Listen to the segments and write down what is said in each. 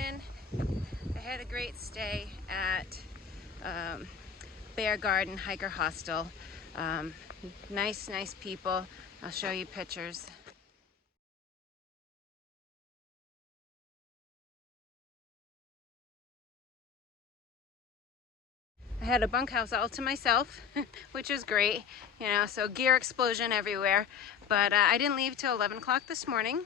morning. I had a great stay at Bear Garden Hiker Hostel. Nice people. I'll show you pictures. I had a bunkhouse all to myself, which is great, you know, so gear explosion everywhere. But I didn't leave till 11 o'clock this morning.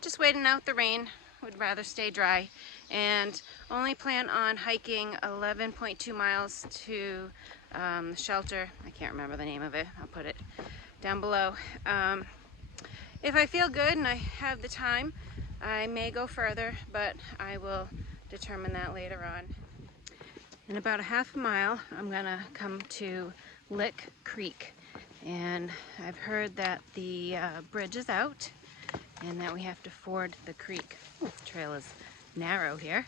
Just waiting out the rain. Would rather stay dry, and only plan on hiking 11.2 miles to the shelter. I can't remember the name of it. I'll put it down below. If I feel good and I have the time, I may go further, but I will determine that later on. In about a half a mile, I'm gonna come to Lick Creek, and I've heard that the bridge is out and that we have to ford the creek. Ooh, the trail is narrow here.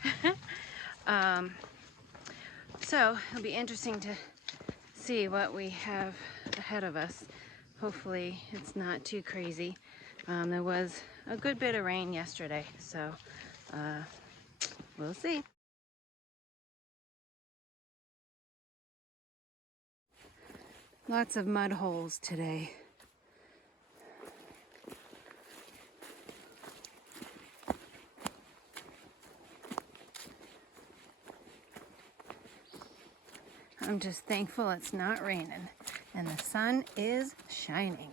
So it'll be interesting to see what we have ahead of us. Hopefully it's not too crazy. There was a good bit of rain yesterday, so we'll see. Lots of mud holes today. I'm just thankful it's not raining and the sun is shining.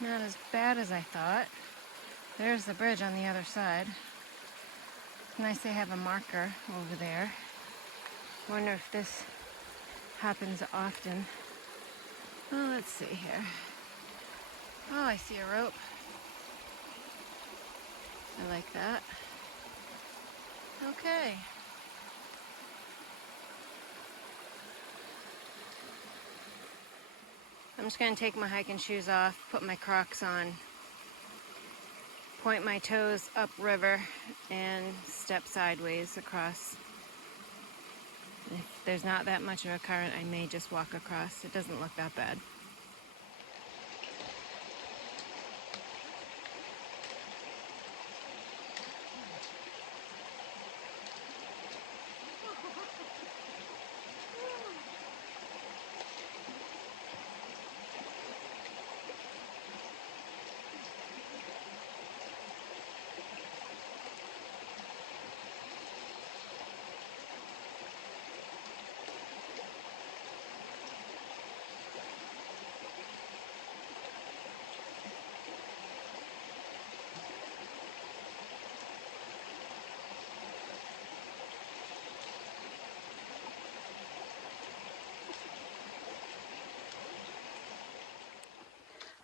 Not as bad as I thought. There's the bridge on the other side. Nice they have a marker over there. Wonder if this happens often. Oh, let's see here. Oh, I see a rope. I like that. Okay. I'm just going to take my hiking shoes off, put my Crocs on, point my toes upriver, and step sideways across. If there's not that much of a current, I may just walk across. It doesn't look that bad.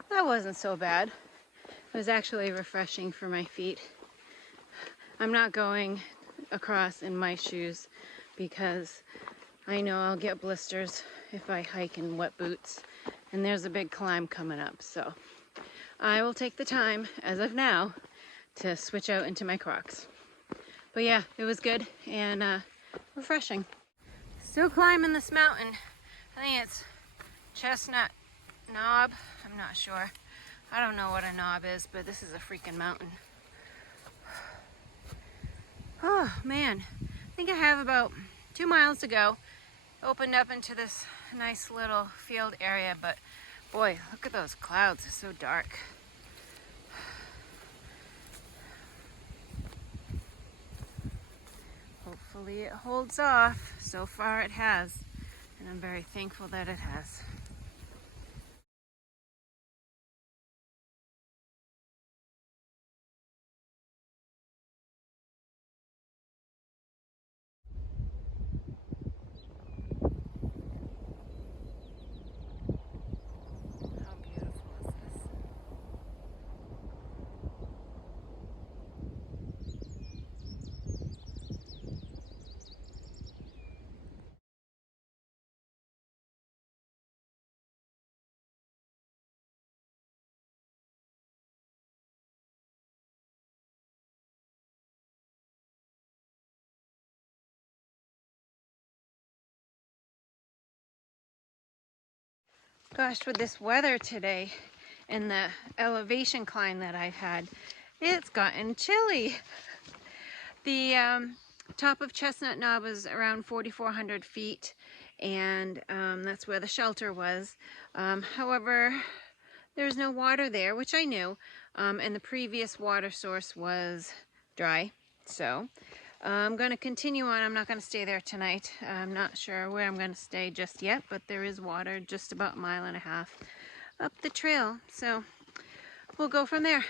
That wasn't so bad. It was actually refreshing for my feet. I'm not going across in my shoes because I know I'll get blisters if I hike in wet boots, and there's a big climb coming up, so I will take the time as of now to switch out into my Crocs. But yeah, it was good and refreshing. Still climbing this mountain. I think it's Chestnut knob. I'm not sure. I don't know what a knob is, but this is a freaking mountain. Oh man, I think I have about 2 miles to go. Opened up into this nice little field area, but boy, look at those clouds. It's so dark. Hopefully it holds off. So far it has, and I'm very thankful that it has. Gosh, with this weather today and the elevation climb that I've had, it's gotten chilly. The top of Chestnut Knob was around 4,400 feet, and that's where the shelter was. However, there's no water there, which I knew, and the previous water source was dry. So I'm going to continue on. I'm not going to stay there tonight. I'm not sure where I'm going to stay just yet, but there is water just about a mile and a half up the trail. So we'll go from there.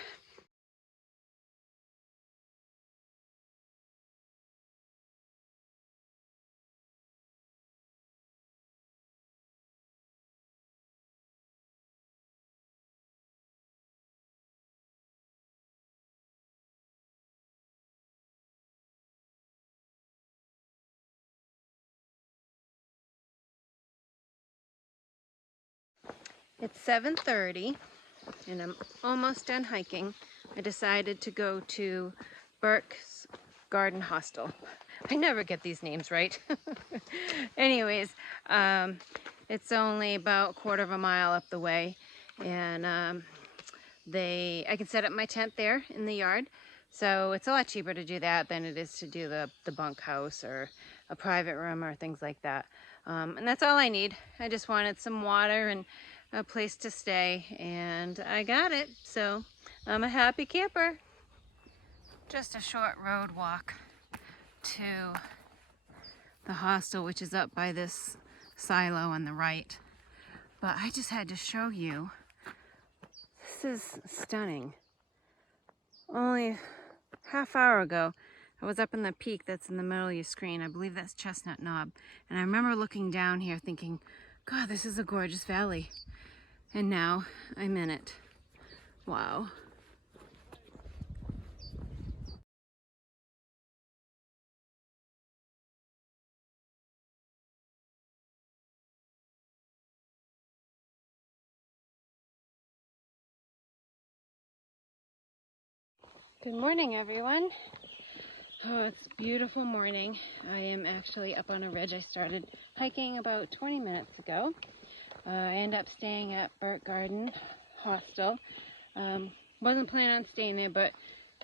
It's 7:30 and I'm almost done hiking. I decided to go to Burke's Garden Hostel. I never get these names right. Anyways, it's only about a quarter of a mile up the way, and I can set up my tent there in the yard. So it's a lot cheaper to do that than it is to do the bunkhouse or a private room or things like that. And that's all I need. I just wanted some water and a place to stay, and I got it. So I'm a happy camper. Just a short road walk to the hostel, which is up by this silo on the right. But I just had to show you. This is stunning. Only half hour ago, I was up in the peak that's in the middle of your screen. I believe that's Chestnut Knob. And I remember looking down here thinking, God, this is a gorgeous valley. And now I'm in it. Wow. Good morning, everyone. Oh, it's a beautiful morning. I am actually up on a ridge. I started hiking about 20 minutes ago. I ended up staying at Burke Garden Hostel. Wasn't planning on staying there, but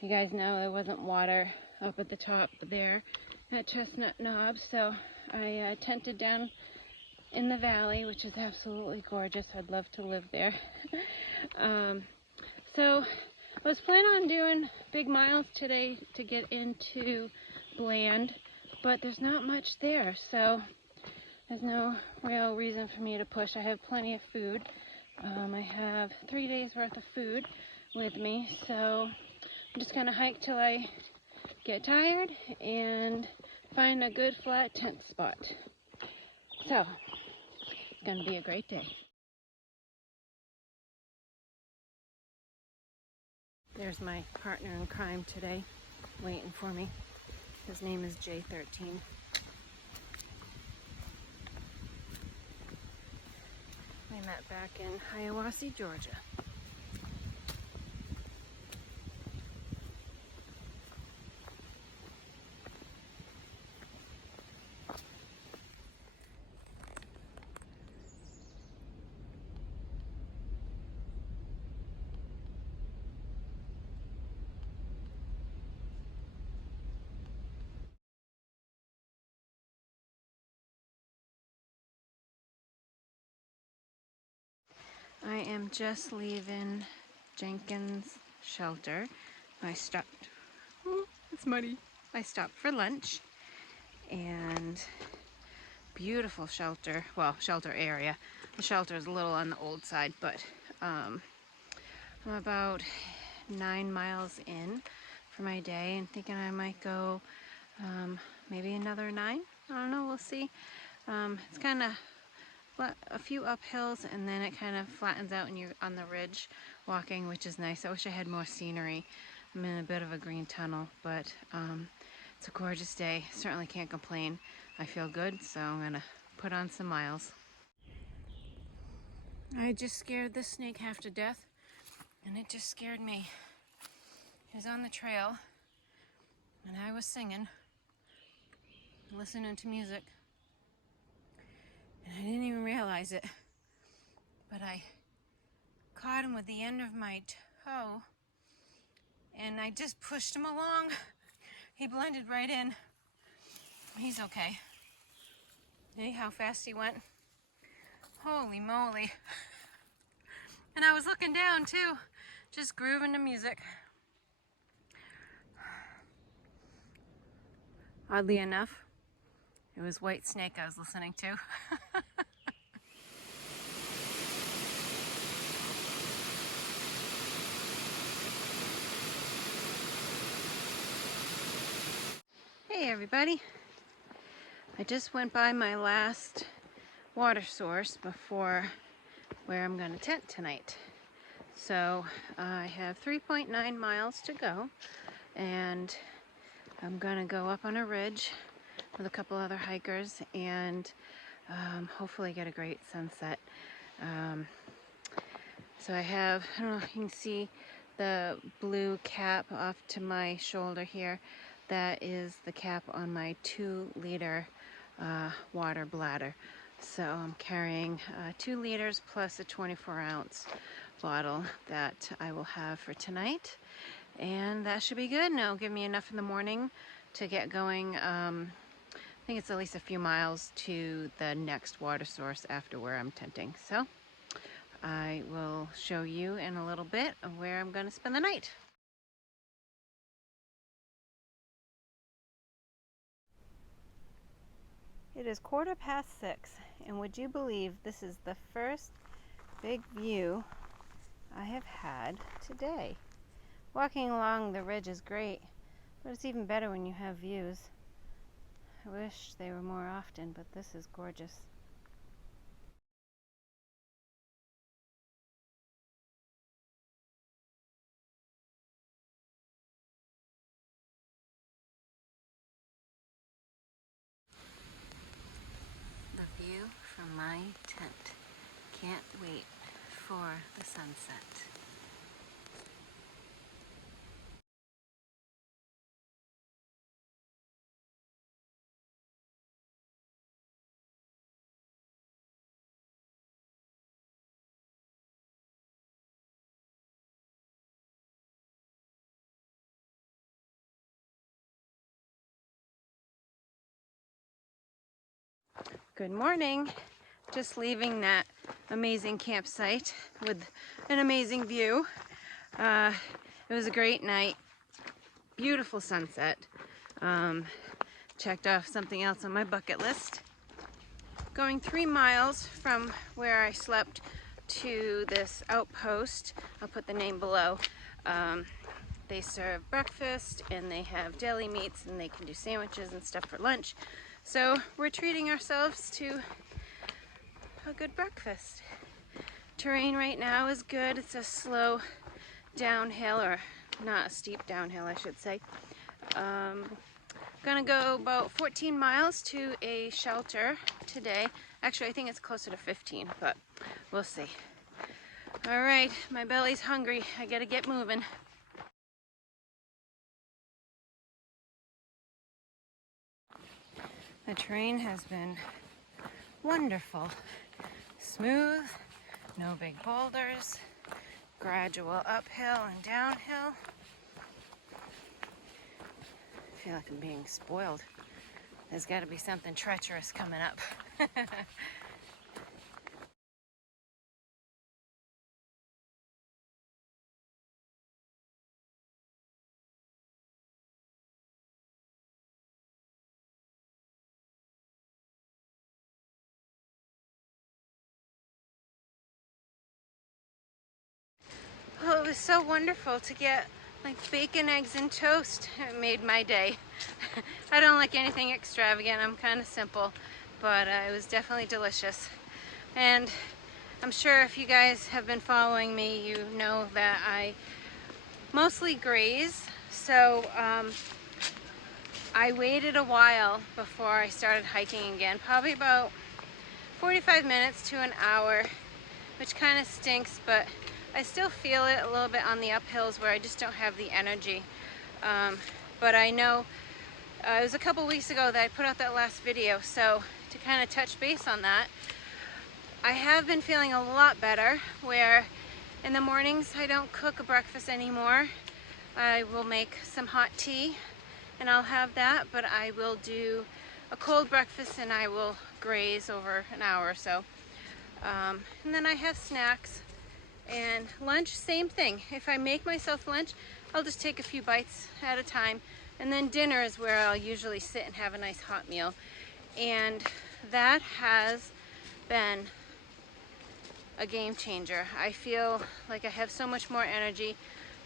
you guys know there wasn't water up at the top there at Chestnut Knob, so I tented down in the valley, which is absolutely gorgeous. I'd love to live there. So I was planning on doing big miles today to get into Bland, but there's not much there, so there's no real reason for me to push. I have plenty of food. I have 3 days worth of food with me, so I'm just gonna hike till I get tired and find a good flat tent spot. So it's gonna be a great day. There's my partner in crime today, waiting for me. His name is J13. We met back in Hiawassee, Georgia. I am just leaving Jenkins Shelter. I stopped. Oh, it's muddy. I stopped for lunch, and beautiful shelter. Well, shelter area. The shelter is a little on the old side, but I'm about 9 miles in for my day and thinking I might go maybe another 9. I don't know. We'll see. It's kind of a few uphills, and then it kind of flattens out and you're on the ridge walking, which is nice. I wish I had more scenery. I'm in a bit of a green tunnel, but it's a gorgeous day. Certainly can't complain. I feel good, so I'm gonna put on some miles. I just scared this snake half to death, and it just scared me. He was on the trail, and I was singing, listening to music, and I didn't even realize it. but I caught him with the end of my toe, and I just pushed him along. He blended right in. He's okay. See how fast he went? Holy moly. And I was looking down too, just grooving to music. Oddly enough, it was White Snake I was listening to. Hey everybody. I just went by my last water source before where I'm going to tent tonight. So I have 3.9 miles to go, and I'm going to go up on a ridge with a couple other hikers and hopefully get a great sunset. So I have, I don't know if you can see the blue cap off to my shoulder here. That is the cap on my 2-liter water bladder. So I'm carrying 2 liters plus a 24-ounce bottle that I will have for tonight. And that should be good. And it'll give me enough in the morning to get going. I think it's at least a few miles to the next water source after where I'm tenting. So I will show you in a little bit of where I'm going to spend the night. It is 6:15, and would you believe this is the first big view I have had today. Walking along the ridge is great, but it's even better when you have views. I wish they were more often, but this is gorgeous. The view from my tent. Can't wait for the sunset. Good morning. Just leaving that amazing campsite with an amazing view. It was a great night. Beautiful sunset. Checked off something else on my bucket list. Going 3 miles from where I slept to this Outpost. I'll put the name below. They serve breakfast and they have deli meats and they can do sandwiches and stuff for lunch. So we're treating ourselves to a good breakfast. Terrain right now is good. It's a slow downhill, or not a steep downhill, I should say. Gonna go about 14 miles to a shelter today. Actually, I think it's closer to 15, but we'll see. All right, my belly's hungry. I gotta get moving. The terrain has been wonderful. Smooth, no big boulders, gradual uphill and downhill. I feel like I'm being spoiled. There's got to be something treacherous coming up. Oh, it was so wonderful to get like bacon, eggs, and toast. It made my day. I don't like anything extravagant. I'm kind of simple, but it was definitely delicious. And I'm sure if you guys have been following me, you know that I mostly graze. So I waited a while before I started hiking again, probably about 45 minutes to an hour, which kind of stinks, but I still feel it a little bit on the uphills where I just don't have the energy. But I know it was a couple weeks ago that I put out that last video, so to kind of touch base on that, I have been feeling a lot better, where in the mornings I don't cook a breakfast anymore. I will make some hot tea and I'll have that, but I will do a cold breakfast and I will graze over an hour or so. And then I have snacks. And lunch, same thing. If I make myself lunch, I'll just take a few bites at a time. And then dinner is where I'll usually sit and have a nice hot meal. And that has been a game changer. I feel like I have so much more energy,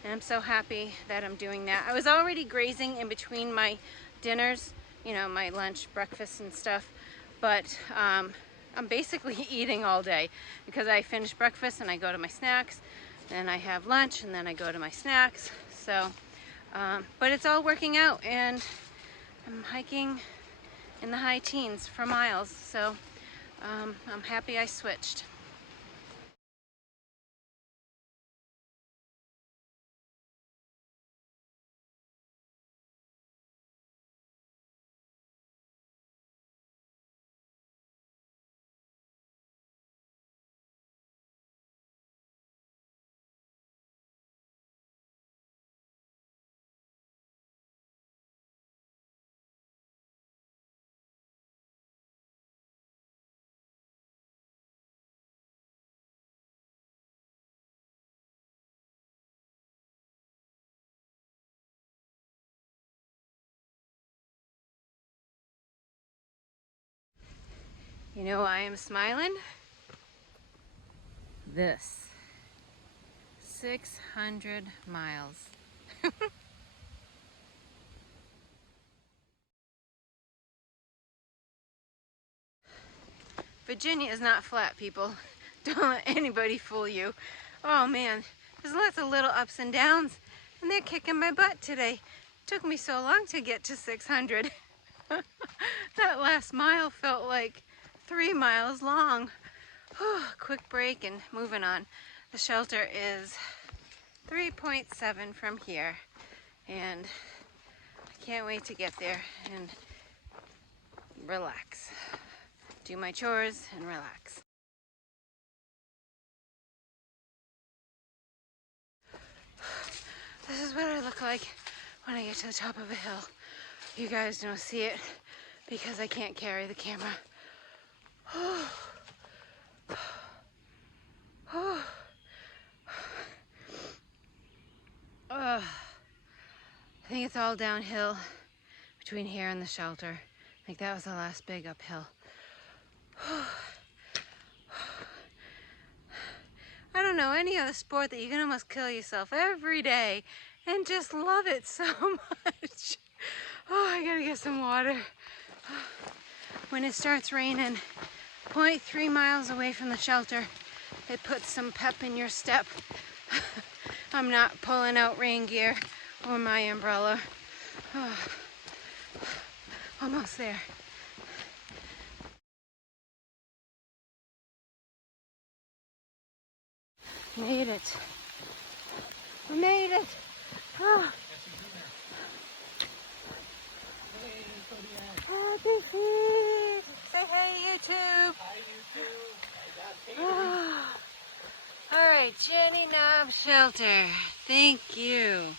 and I'm so happy that I'm doing that. I was already grazing in between my dinners, you know, my lunch, breakfast and stuff, but I'm basically eating all day because I finish breakfast and I go to my snacks, then I have lunch and then I go to my snacks. So, but it's all working out, and I'm hiking in the high teens for miles. So I'm happy I switched. You know why I'm smiling? This 600 miles. Virginia is not flat, people. Don't let anybody fool you. Oh man, there's lots of little ups and downs, and they're kicking my butt today. Took me so long to get to 600. That last mile felt like 3 miles long. Quick break and moving on. The shelter is 3.7 from here, and I can't wait to get there and relax. Do my chores and relax. This is what I look like when I get to the top of a hill. You guys don't see it because I can't carry the camera. I think it's all downhill between here and the shelter. I think that was the last big uphill. I don't know any other sport that you can almost kill yourself every day and just love it so much. Oh, I gotta get some water. When it starts raining, 0.3 miles away from the shelter, it puts some pep in your step. I'm not pulling out rain gear or my umbrella. Oh, almost there. Made it. We made it. Oh. Happy feet. Say hey, YouTube. Hi, YouTube. Oh. All right, Jenny Knob Shelter. Thank you.